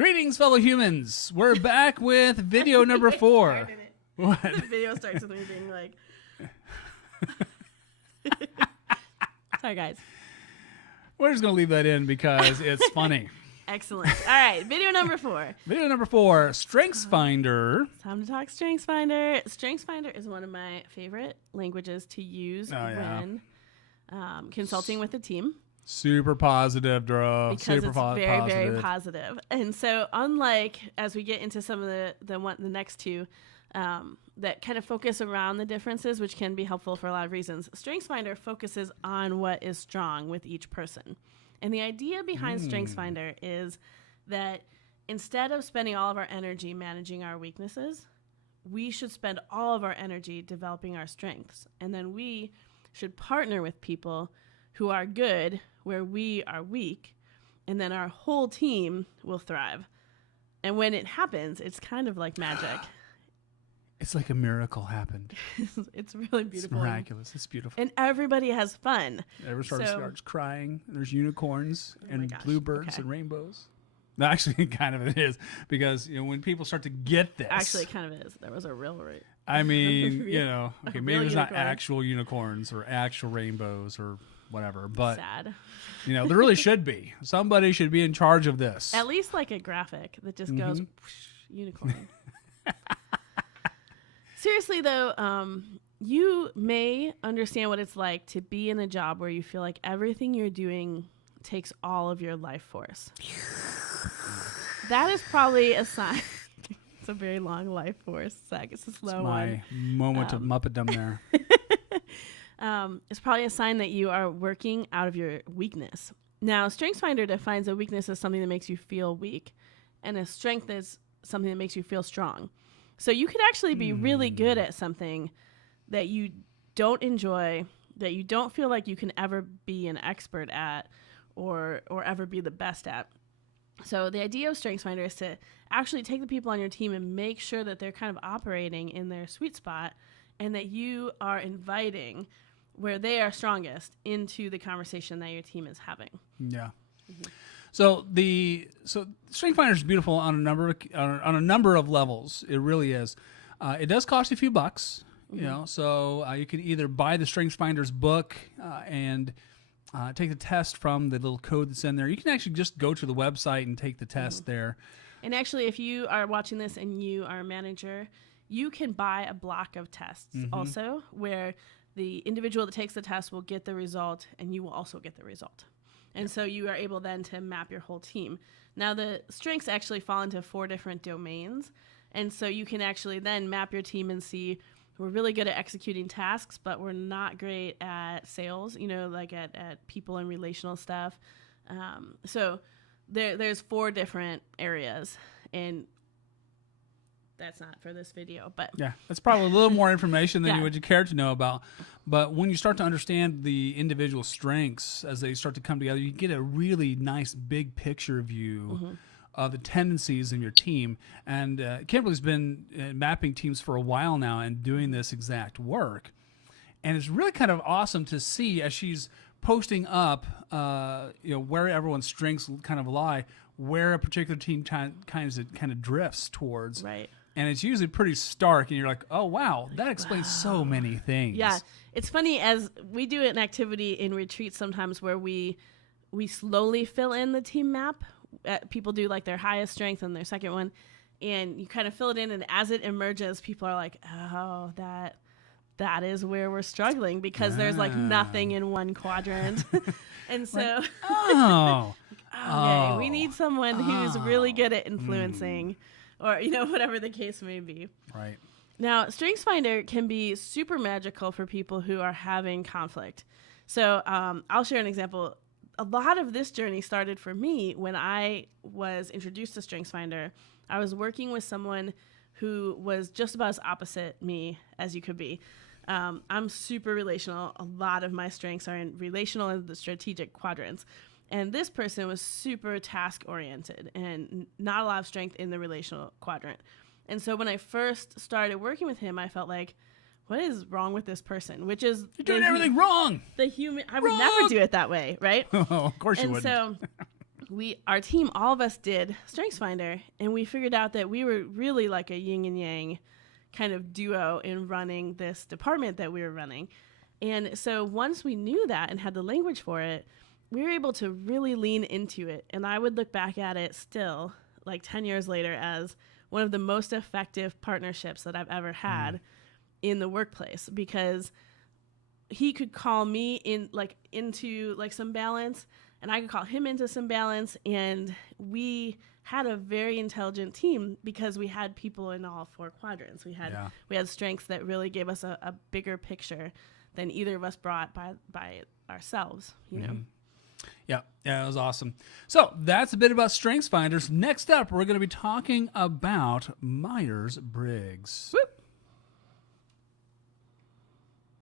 Greetings, fellow humans. We're back with video number 4. What? The video starts with me being like... Sorry, guys. We're just going to leave that in because it's funny. Excellent. All right, video number 4. Video number 4, StrengthsFinder. Time to talk StrengthsFinder. StrengthsFinder is one of my favorite languages to use when consulting with a team. Super positive, Drew. Because Super it's very, very positive. And so unlike, as we get into some of the next two that kind of focus around the differences, which can be helpful for a lot of reasons, StrengthsFinder focuses on what is strong with each person. And the idea behind StrengthsFinder is that instead of spending all of our energy managing our weaknesses, we should spend all of our energy developing our strengths. And then we should partner with people who are good where we are weak, and then our whole team will thrive. And when it happens, it's kind of like magic. It's like a miracle happened. It's really beautiful. It's miraculous. It's beautiful. And everybody has fun. Everyone starts crying. There's unicorns and bluebirds and rainbows. No, actually, kind of it is. Because when people start to get this. Actually, it kind of is. There was a real rate. I mean, okay, maybe there's not actual unicorns or actual rainbows or whatever. But, sad. There really should be. Somebody should be in charge of this. At least like a graphic that just goes, whoosh, unicorn. Seriously, though, you may understand what it's like to be in a job where you feel like everything you're doing takes all of your life force. That is probably a sign. It's a very long life force. It's a slow one. My moment of Muppetdom there. It's probably a sign that you are working out of your weakness. Now, StrengthsFinder defines a weakness as something that makes you feel weak, and a strength is something that makes you feel strong. So you could actually be really good at something that you don't enjoy, that you don't feel like you can ever be an expert at or ever be the best at. So the idea of StrengthsFinder is to actually take the people on your team and make sure that they're kind of operating in their sweet spot and that you are inviting where they are strongest into the conversation that your team is having. Yeah. Mm-hmm. So StrengthsFinder is beautiful on a number of levels. It really is. It does cost you a few bucks, So you can either buy the StrengthsFinder's book and take the test from the little code that's in there. You can actually just go to the website and take the test there. And actually, if you are watching this and you are a manager, you can buy a block of tests also, where the individual that takes the test will get the result, and you will also get the result. And so you are able then to map your whole team. Now, the strengths actually fall into 4 different domains. And so you can actually then map your team and see we're really good at executing tasks, but we're not great at sales, like at people and relational stuff. So there's 4 different areas. And that's not for this video, but yeah, that's probably a little more information than you would care to know about. But when you start to understand the individual strengths as they start to come together, you get a really nice big picture view of the tendencies in your team. And Kimberly's been mapping teams for a while now and doing this exact work. And it's really kind of awesome to see as she's posting up, where everyone's strengths kind of lie, where a particular team kind of drifts towards. Right. And it's usually pretty stark, and you're like, oh, wow, that explains so many things. Yeah. It's funny, as we do an activity in retreats sometimes where we slowly fill in the team map. People do like their highest strength and their second one, and you kind of fill it in, and as it emerges, people are like, oh, that is where we're struggling because there's like nothing in one quadrant. And so, we need someone who's really good at influencing or, whatever the case may be. Right. Now, StrengthsFinder can be super magical for people who are having conflict. So I'll share an example. A lot of this journey started for me when I was introduced to StrengthsFinder. I was working with someone who was just about as opposite me as you could be. I'm super relational. A lot of my strengths are in relational and the strategic quadrants. And this person was super task-oriented and not a lot of strength in the relational quadrant. And so when I first started working with him, I felt like, what is wrong with this person? Which is... You're doing everything wrong! The human... I would never do it that way, right? Of course you wouldn't. And so our team, all of us did StrengthsFinder, and we figured out that we were really like a yin and yang kind of duo in running this department that we were running. And so once we knew that and had the language for it, we were able to really lean into it. And I would look back at it still, like 10 years later, as one of the most effective partnerships that I've ever had in the workplace, because he could call me into some balance, and I could call him into some balance. And we had a very intelligent team because we had people in all 4 quadrants. We had strengths that really gave us a bigger picture than either of us brought by ourselves, you know? Yeah, it was awesome. So that's a bit about StrengthsFinders. Next up, we're going to be talking about Myers-Briggs. Whoop.